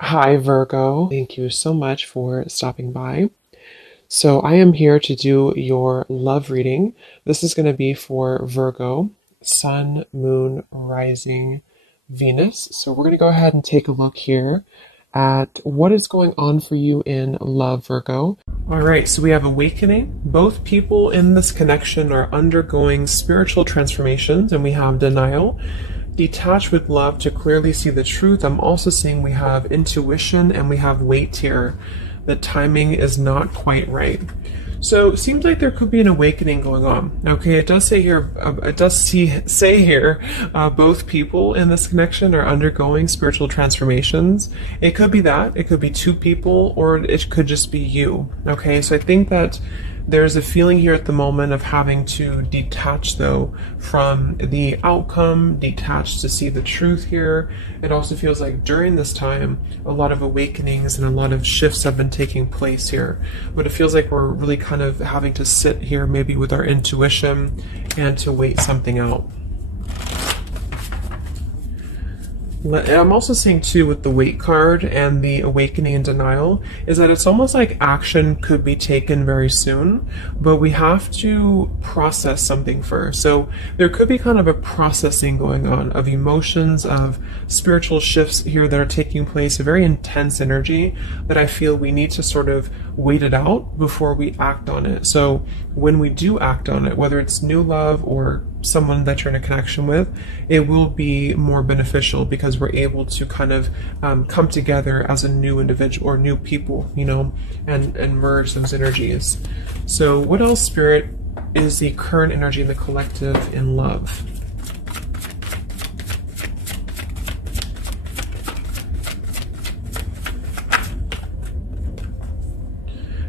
Hi, Virgo. Thank you so much for stopping by. So, I am here to do your love reading. This is going to be for Virgo, Sun, Moon, Rising, Venus. So, we're going to go ahead and take a look here at what is going on for you in love, Virgo. All right, so we have awakening. Both people in this connection are undergoing spiritual transformations, and we have denial. Detach with love to clearly see the truth. I'm also seeing we have intuition and we have weight here. The timing is not quite right. So it seems like there could be an awakening going on. Okay, it does say here, both people in this connection are undergoing spiritual transformations. It could be that, it could be two people, or it could just be you. Okay, so I think that there's a feeling here at the moment of having to detach, though, from the outcome, detach to see the truth here. It also feels like during this time, a lot of awakenings and a lot of shifts have been taking place here. But it feels like we're really kind of having to sit here maybe with our intuition and to wait something out. I'm also seeing too with the weight card and the awakening and denial is that it's almost like action could be taken very soon, but we have to process something first. So there could be kind of a processing going on of emotions, of spiritual shifts here that are taking place, a very intense energy that I feel we need to sort of wait it out before we act on it. So when we do act on it, whether it's new love or someone that you're in a connection with, it will be more beneficial because we're able to kind of come together as a new individual or new people, and merge those energies. So what else, Spirit, is the current energy in the collective in love?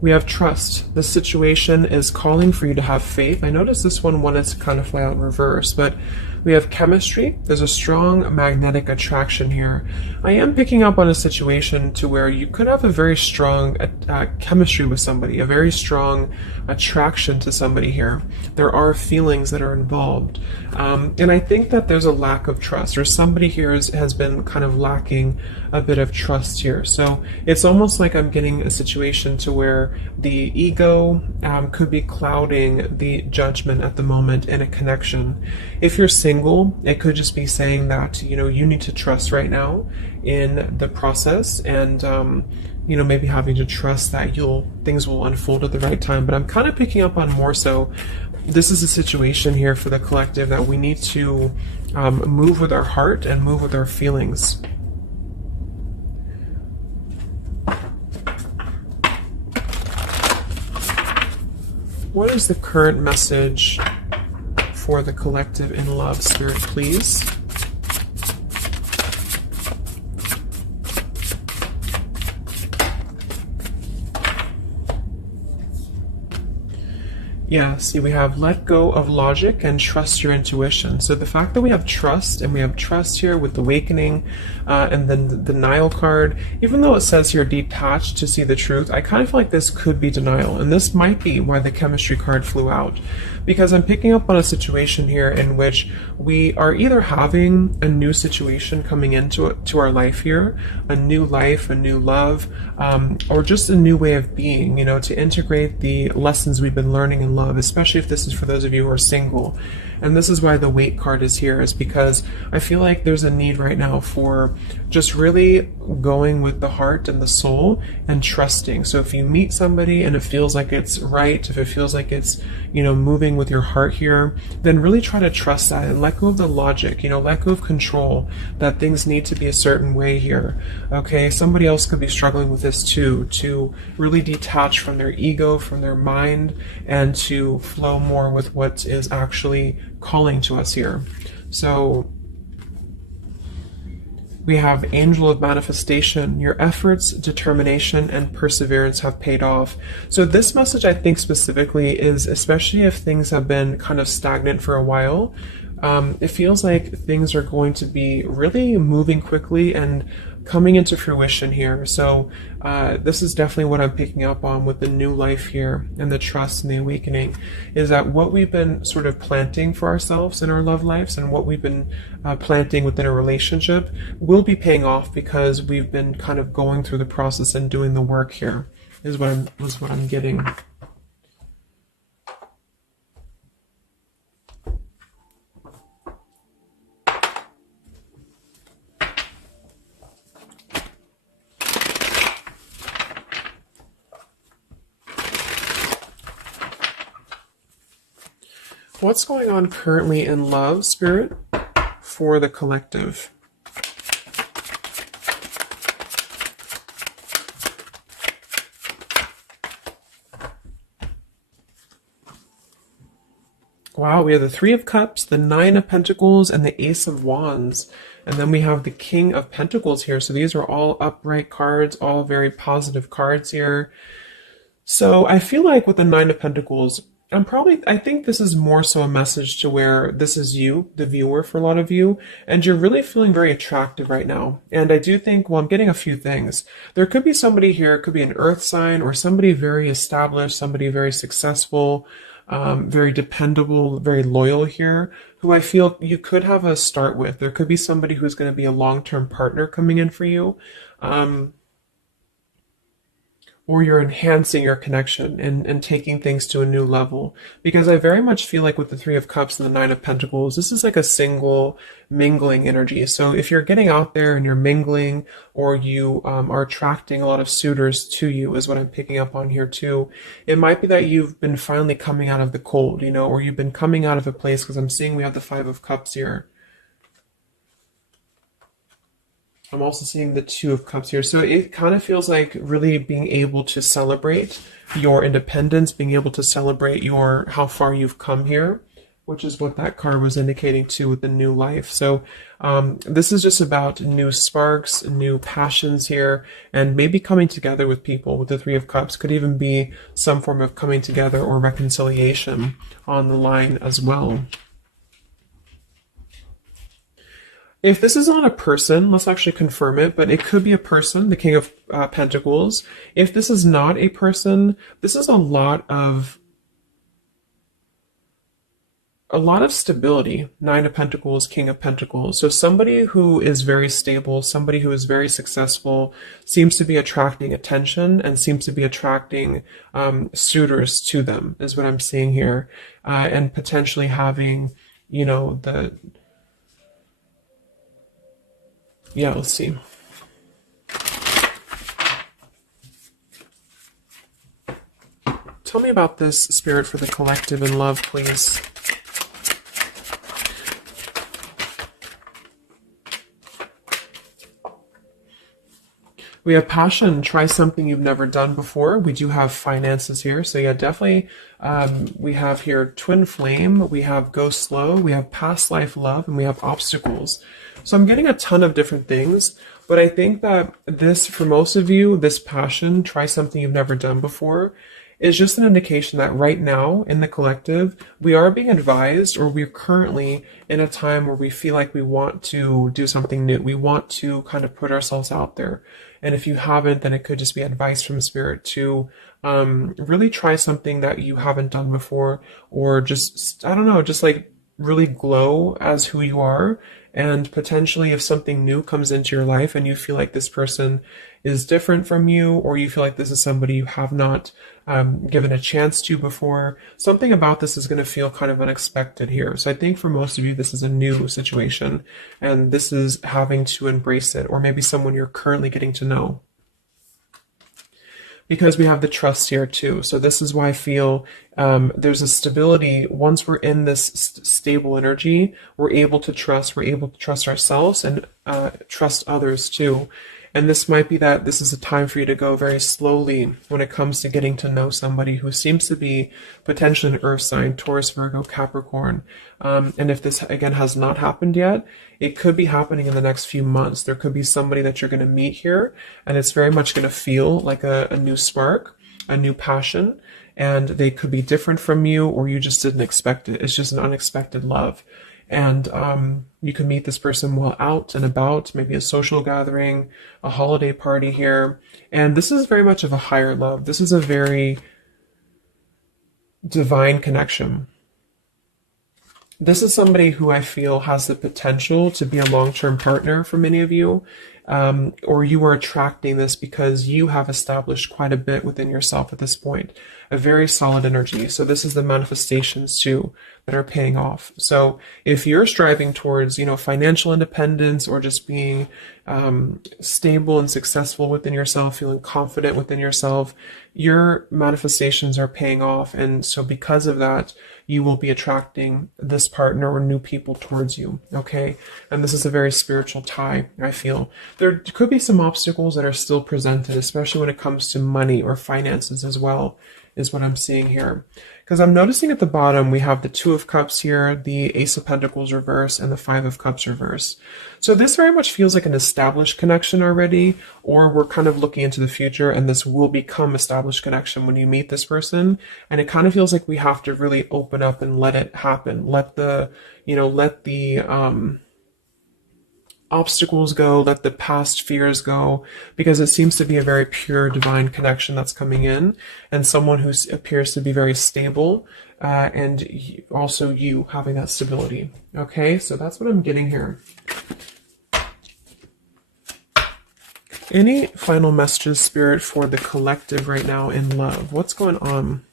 We have trust. The situation is calling for you to have faith. I noticed this one wanted to kind of fly out in reverse, but we have chemistry. There's a strong magnetic attraction here. I am picking up on a situation to where you could have a very strong chemistry with somebody, a very strong attraction to somebody here. There are feelings that are involved. And I think that there's a lack of trust, or somebody here has been kind of lacking a bit of trust here. So it's almost like I'm getting a situation to where the ego could be clouding the judgment at the moment in a connection. If you're single, it could just be saying that, you need to trust right now in the process, and maybe having to trust that things will unfold at the right time. But I'm kind of picking up on more so this is a situation here for the collective that we need to move with our heart and move with our feelings. What is the current message for the collective in love, Spirit, please? Yeah, see, we have let go of logic and trust your intuition. So the fact that we have trust, and we have trust here with the awakening, and then the denial card, even though it says here detached to see the truth, I kind of feel like this could be denial. And this might be why the chemistry card flew out. Because I'm picking up on a situation here in which we are either having a new situation coming into our life here, a new life, a new love, or just a new way of being, to integrate the lessons we've been learning in love, especially if this is for those of you who are single. And this is why the weight card is here, is because I feel like there's a need right now for just really going with the heart and the soul and trusting. So if you meet somebody and it feels like it's right, if it feels like it's, moving with your heart here, then really try to trust that and let go of the logic, let go of control, that things need to be a certain way here. Okay, somebody else could be struggling with this too, to really detach from their ego, from their mind, and to flow more with what is actually calling to us here. So we have Angel of Manifestation. Your efforts, determination, and perseverance have paid off. So this message, I think specifically, is especially if things have been kind of stagnant for a while, it feels like things are going to be really moving quickly and coming into fruition here. So this is definitely what I'm picking up on with the new life here and the trust and the awakening, is that what we've been sort of planting for ourselves in our love lives and what we've been planting within a relationship will be paying off, because we've been kind of going through the process and doing the work here, is what I'm getting. What's going on currently in love, Spirit, for the collective? Wow, we have the Three of Cups, the Nine of Pentacles, and the Ace of Wands. And then we have the King of Pentacles here. So these are all upright cards, all very positive cards here. So I feel like with the Nine of Pentacles, I think this is more so a message to where this is you, the viewer, for a lot of you, and you're really feeling very attractive right now. And I do think, well, I'm getting a few things. There could be somebody here, it could be an earth sign or somebody very established, somebody very successful, very dependable, very loyal here, who I feel you could have a start with. There could be somebody who's going to be a long-term partner coming in for you. Or you're enhancing your connection and taking things to a new level. Because I very much feel like with the Three of Cups and the Nine of Pentacles, this is like a single mingling energy. So if you're getting out there and you're mingling, or you are attracting a lot of suitors to you, is what I'm picking up on here too. It might be that you've been finally coming out of the cold, or you've been coming out of a place, because I'm seeing we have the Five of Cups here. I'm also seeing the Two of Cups here. So it kind of feels like really being able to celebrate your independence, being able to celebrate how far you've come here, which is what that card was indicating too with the new life. So this is just about new sparks, new passions here, and maybe coming together with people with the Three of Cups. Could even be some form of coming together or reconciliation on the line as well. If this is not a person, let's actually confirm it, but it could be a person, the King of Pentacles. If this is not a person, this is a lot of stability. Nine of Pentacles, King of Pentacles. So somebody who is very stable, somebody who is very successful, seems to be attracting attention and seems to be attracting suitors to them, is what I'm seeing here. And potentially having, yeah, let's see. Tell me about this, Spirit, for the collective in love, please. We have passion. Try something you've never done before. We do have finances here. So yeah, definitely we have here twin flame. We have go slow. We have past life love. And we have obstacles. So I'm getting a ton of different things. But I think that this, for most of you, this passion, try something you've never done before, is just an indication that right now in the collective, we are being advised, or we're currently in a time where we feel like we want to do something new. We want to kind of put ourselves out there. And if you haven't, then it could just be advice from Spirit to really try something that you haven't done before, or just, I don't know, just like really glow as who you are. And potentially if something new comes into your life and you feel like this person is different from you, or you feel like this is somebody you have not given a chance to before, something about this is going to feel kind of unexpected here. So I think for most of you, this is a new situation, and this is having to embrace it, or maybe someone you're currently getting to know. Because we have the trust here too. So this is why I feel there's a stability. Once we're in this stable energy, we're able to trust ourselves and trust others too. And this might be that this is a time for you to go very slowly when it comes to getting to know somebody who seems to be potentially an earth sign, Taurus, Virgo, Capricorn. And if this, again, has not happened yet, it could be happening in the next few months. There could be somebody that you're going to meet here, and it's very much going to feel like a new spark, a new passion, and they could be different from you, or you just didn't expect it. It's just an unexpected love. And you can meet this person while out and about, maybe a social gathering, a holiday party here. And this is very much of a higher love. This is a very divine connection. This is somebody who I feel has the potential to be a long-term partner for many of you, or you are attracting this because you have established quite a bit within yourself at this point, a very solid energy. So this is the manifestations too that are paying off. So if you're striving towards, financial independence or just being stable and successful within yourself, feeling confident within yourself, your manifestations are paying off. And so because of that, you will be attracting this partner or new people towards you, okay? And this is a very spiritual tie, I feel. There could be some obstacles that are still presented, especially when it comes to money or finances as well, is what I'm seeing here. Because I'm noticing at the bottom, we have the Two of Cups here, the Ace of Pentacles reverse, and the Five of Cups reverse. So this very much feels like an established connection already, or we're kind of looking into the future, and this will become established connection when you meet this person. And it kind of feels like we have to really open up and let it happen. Let the obstacles go, let the past fears go, because it seems to be a very pure divine connection that's coming in, and someone who appears to be very stable, and also you having that stability. Okay, so that's what I'm getting here. Any final messages, Spirit, for the collective right now in love? What's going on?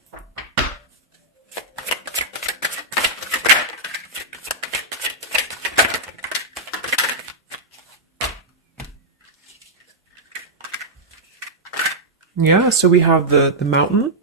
Yeah, so we have the mountain,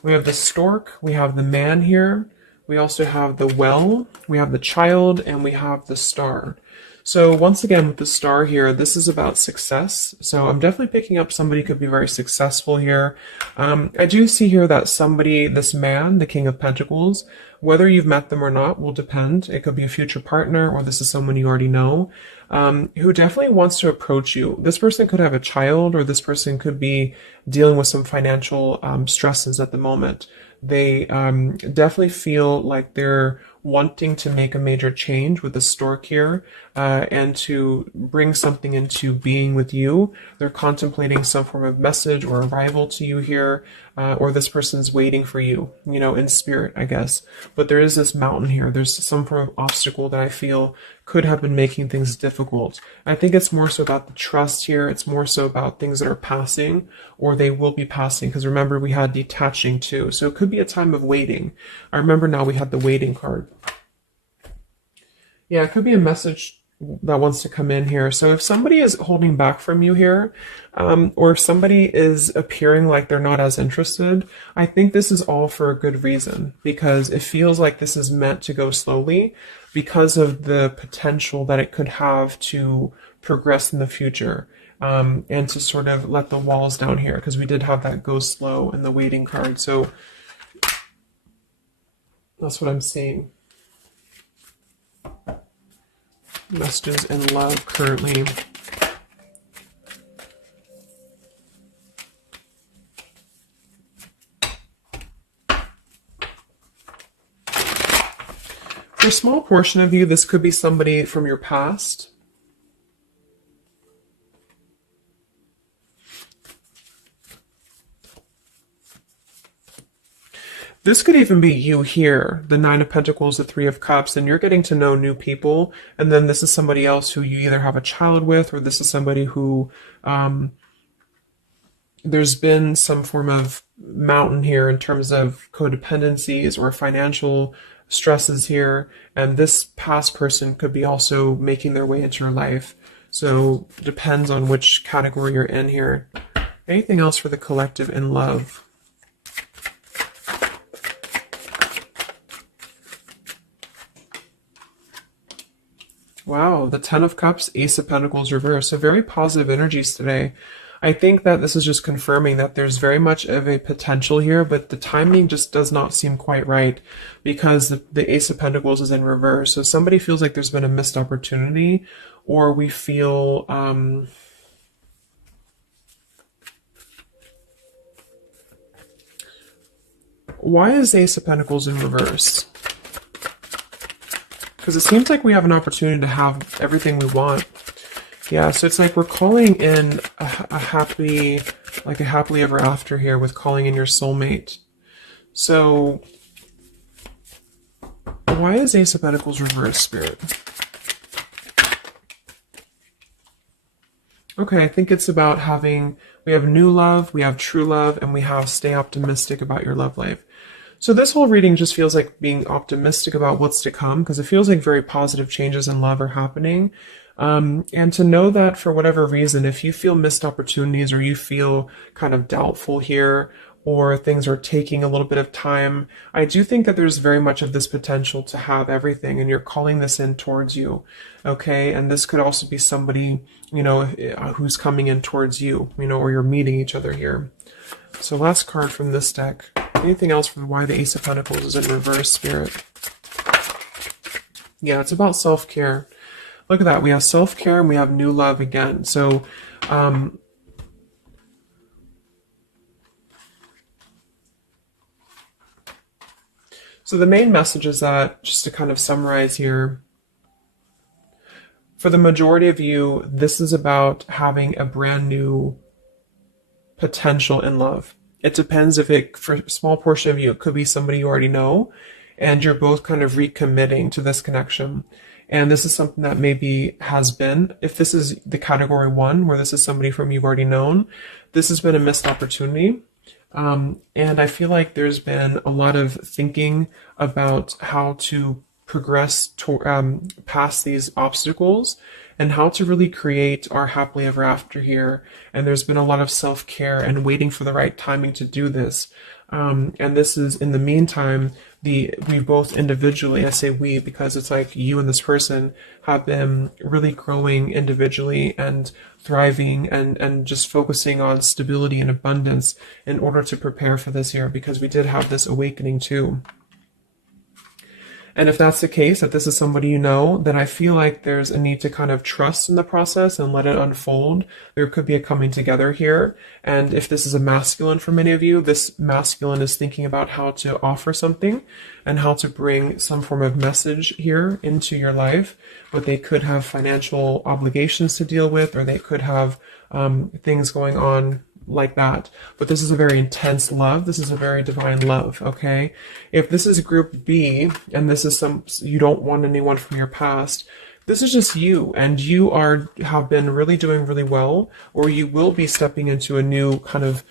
we have the stork, we have the man here, we also have the well, we have the child, and we have the star. So once again, with the star here, this is about success. So I'm definitely picking up somebody could be very successful here. I do see here that somebody, this man, the King of Pentacles, whether you've met them or not will depend. It could be a future partner, or this is someone you already know, who definitely wants to approach you. This person could have a child, or this person could be dealing with some financial stresses at the moment. They definitely feel like they're wanting to make a major change with the stork here, and to bring something into being with you. They're contemplating some form of message or arrival to you here, or this person's waiting for you, in spirit, I guess. But there is this mountain here. There's some form of obstacle that I feel could have been making things difficult. I think it's more so about the trust here. It's more so about things that are passing, or they will be passing. Because remember, we had detaching too. So it could be a time of waiting. I remember now we had the waiting card. Yeah, it could be a message that wants to come in here. So if somebody is holding back from you here, or if somebody is appearing like they're not as interested, I think this is all for a good reason, because it feels like this is meant to go slowly because of the potential that it could have to progress in the future, and to sort of let the walls down here, because we did have that go slow in the waiting card. So that's what I'm seeing. Messages in love currently. For a small portion of you, this could be somebody from your past. This could even be you here, the Nine of Pentacles, the Three of Cups, and you're getting to know new people. And then this is somebody else who you either have a child with, or this is somebody who there's been some form of mountain here in terms of codependencies or financial stresses here. And this past person could be also making their way into your life. So it depends on which category you're in here. Anything else for the collective in love? Wow, the Ten of Cups, Ace of Pentacles reverse. So very positive energies today. I think that this is just confirming that there's very much of a potential here, but the timing just does not seem quite right, because the Ace of Pentacles is in reverse. So somebody feels like there's been a missed opportunity, or we feel why is Ace of Pentacles in reverse? Because it seems like we have an opportunity to have everything we want. Yeah, so it's like we're calling in a happily ever after here with calling in your soulmate. So why is Ace of Pentacles reversed, Spirit? Okay, I think it's about we have new love, we have true love, and we have stay optimistic about your love life. So this whole reading just feels like being optimistic about what's to come, because it feels like very positive changes in love are happening. And to know that for whatever reason, if you feel missed opportunities or you feel kind of doubtful here, or things are taking a little bit of time, I do think that there's very much of this potential to have everything, and you're calling this in towards you, okay? And this could also be somebody, you know, who's coming in towards you, you know, or you're meeting each other here. So last card from this deck. Anything else from why the Ace of Pentacles is in reverse, Spirit? Yeah, it's about self-care. Look at that. We have self-care and we have new love again. So, so the main message is that, just to kind of summarize here, for the majority of you, this is about having a brand new potential in love. It depends if for a small portion of you, it could be somebody you already know, and you're both kind of recommitting to this connection. And this is something that maybe has been, if this is the category 1, where this is somebody from you've already known, this has been a missed opportunity. And I feel like there's been a lot of thinking about how to progress past these obstacles and how to really create our happily ever after here. And there's been a lot of self-care and waiting for the right timing to do this. And this is, in the meantime, we both individually, I say we because it's like you and this person have been really growing individually and thriving and just focusing on stability and abundance in order to prepare for this year, because we did have this awakening too. And if that's the case, that this is somebody you know, then I feel like there's a need to kind of trust in the process and let it unfold. There could be a coming together here. And if this is a masculine for many of you, this masculine is thinking about how to offer something and how to bring some form of message here into your life. But they could have financial obligations to deal with, or they could have things going on like that. But this is a very intense love. This is a very divine love, okay? If this is group B, and this is you don't want anyone from your past, this is just you, and you have been really doing really well, or you will be stepping into a new kind of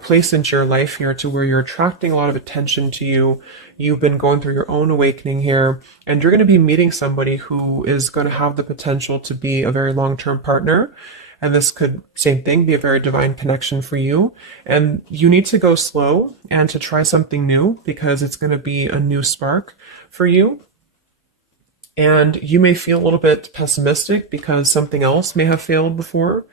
place into your life here, to where you're attracting a lot of attention to you. You've been going through your own awakening here, and you're going to be meeting somebody who is going to have the potential to be a very long-term partner. And this could, same thing, be a very divine connection for you. And you need to go slow and to try something new, because it's going to be a new spark for you. And you may feel a little bit pessimistic because something else may have failed before.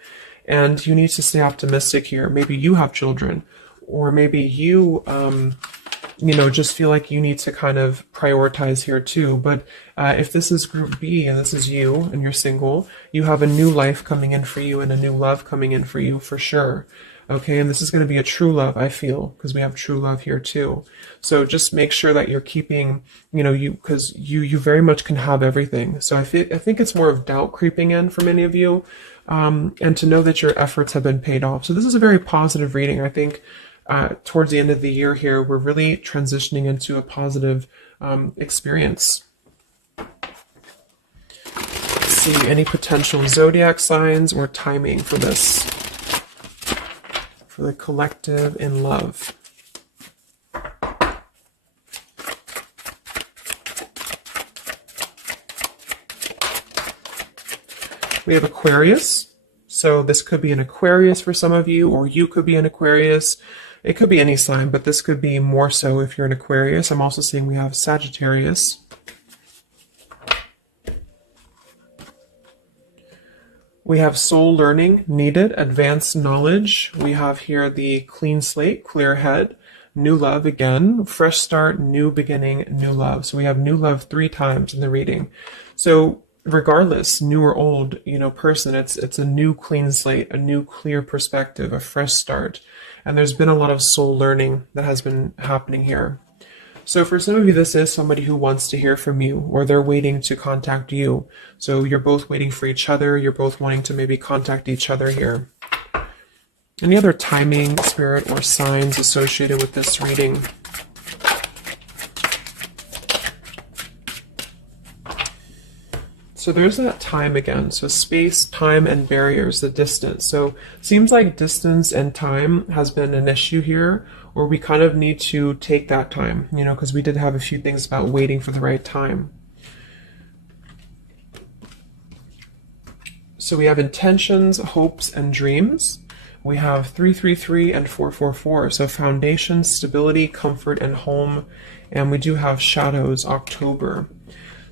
And you need to stay optimistic here. Maybe you have children, or maybe you, just feel like you need to kind of prioritize here too. But if this is group B and this is you and you're single, you have a new life coming in for you and a new love coming in for you for sure. Okay, and this is going to be a true love, I feel, because we have true love here too. So just make sure that you're keeping, because you very much can have everything. So I think it's more of doubt creeping in for many of you, and to know that your efforts have been paid off. So this is a very positive reading. I think towards the end of the year here, we're really transitioning into a positive experience. Let's see, any potential zodiac signs or timing for this, for the collective in love. We have Aquarius. So this could be an Aquarius for some of you, or you could be an Aquarius. It could be any sign, but this could be more so if you're an Aquarius. I'm also seeing we have Sagittarius. We have soul learning needed, advanced knowledge. We have here the clean slate, clear head, new love again, fresh start, new beginning, new love. So we have new love 3 times in the reading. So regardless, new or old, person, it's a new clean slate, a new clear perspective, a fresh start. And there's been a lot of soul learning that has been happening here. So for some of you, this is somebody who wants to hear from you, or they're waiting to contact you. So you're both waiting for each other. You're both wanting to maybe contact each other here. Any other timing, spirit, or signs associated with this reading? So there's that time again. So space, time, and barriers, the distance. So seems like distance and time has been an issue here, or we kind of need to take that time, you know, because we did have a few things about waiting for the right time. So we have intentions, hopes, and dreams. We have 333 and 444. So foundation, stability, comfort, and home. And we do have shadows, October.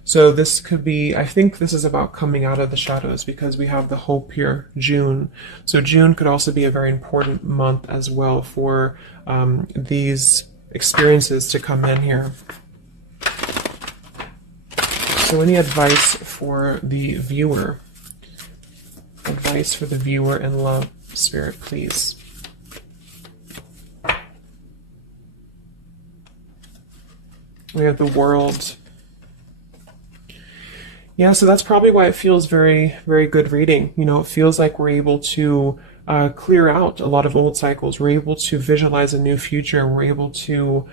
So this could be, I think this is about coming out of the shadows, because we have the hope here, June. So June could also be a very important month as well for these experiences to come in here. So any advice for the viewer? Advice for the viewer in love, Spirit, please. We have the World. Yeah, so that's probably why it feels very, very good reading. You know, it feels like we're able to clear out a lot of old cycles. We're able to visualize a new future. We're able to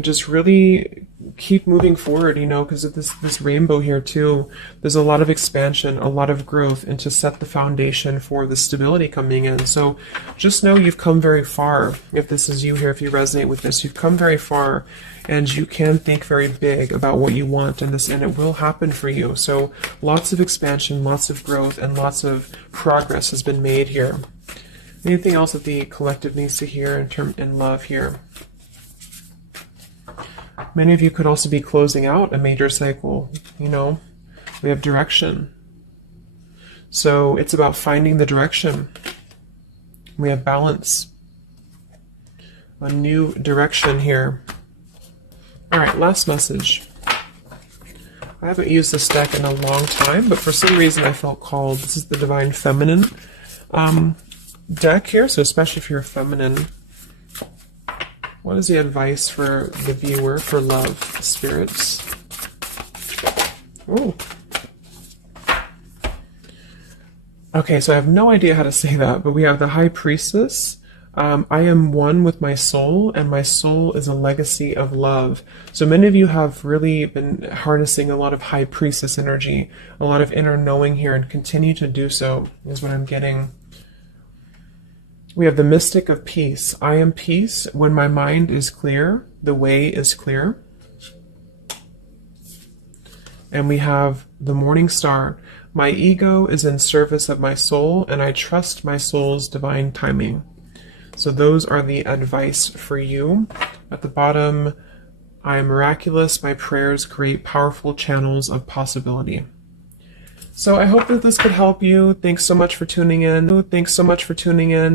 just really keep moving forward, you know, because of this rainbow here too. There's a lot of expansion, a lot of growth, and to set the foundation for the stability coming in. So just know you've come very far. If this is you here, if you resonate with this, you've come very far, and you can think very big about what you want in this, and it will happen for you. So lots of expansion, lots of growth, and lots of progress has been made here. Anything else that the collective needs to hear in love here? Many of you could also be closing out a major cycle, you know. We have direction. So it's about finding the direction. We have balance. A new direction here. All right, last message. I haven't used this deck in a long time, but for some reason I felt called. This is the Divine Feminine deck here, so especially if you're feminine. What is the advice for the viewer for love, spirits? Oh. Okay, so I have no idea how to say that, but we have the High Priestess. I am one with my soul, and my soul is a legacy of love. So many of you have really been harnessing a lot of High Priestess energy, a lot of inner knowing here, and continue to do so, is what I'm getting. We have the Mystic of Peace. I am peace. When my mind is clear, the way is clear. And we have the Morning Star. My ego is in service of my soul, and I trust my soul's divine timing. So those are the advice for you. At the bottom, I am miraculous. My prayers create powerful channels of possibility. So I hope that this could help you. Thanks so much for tuning in. Thanks so much for tuning in.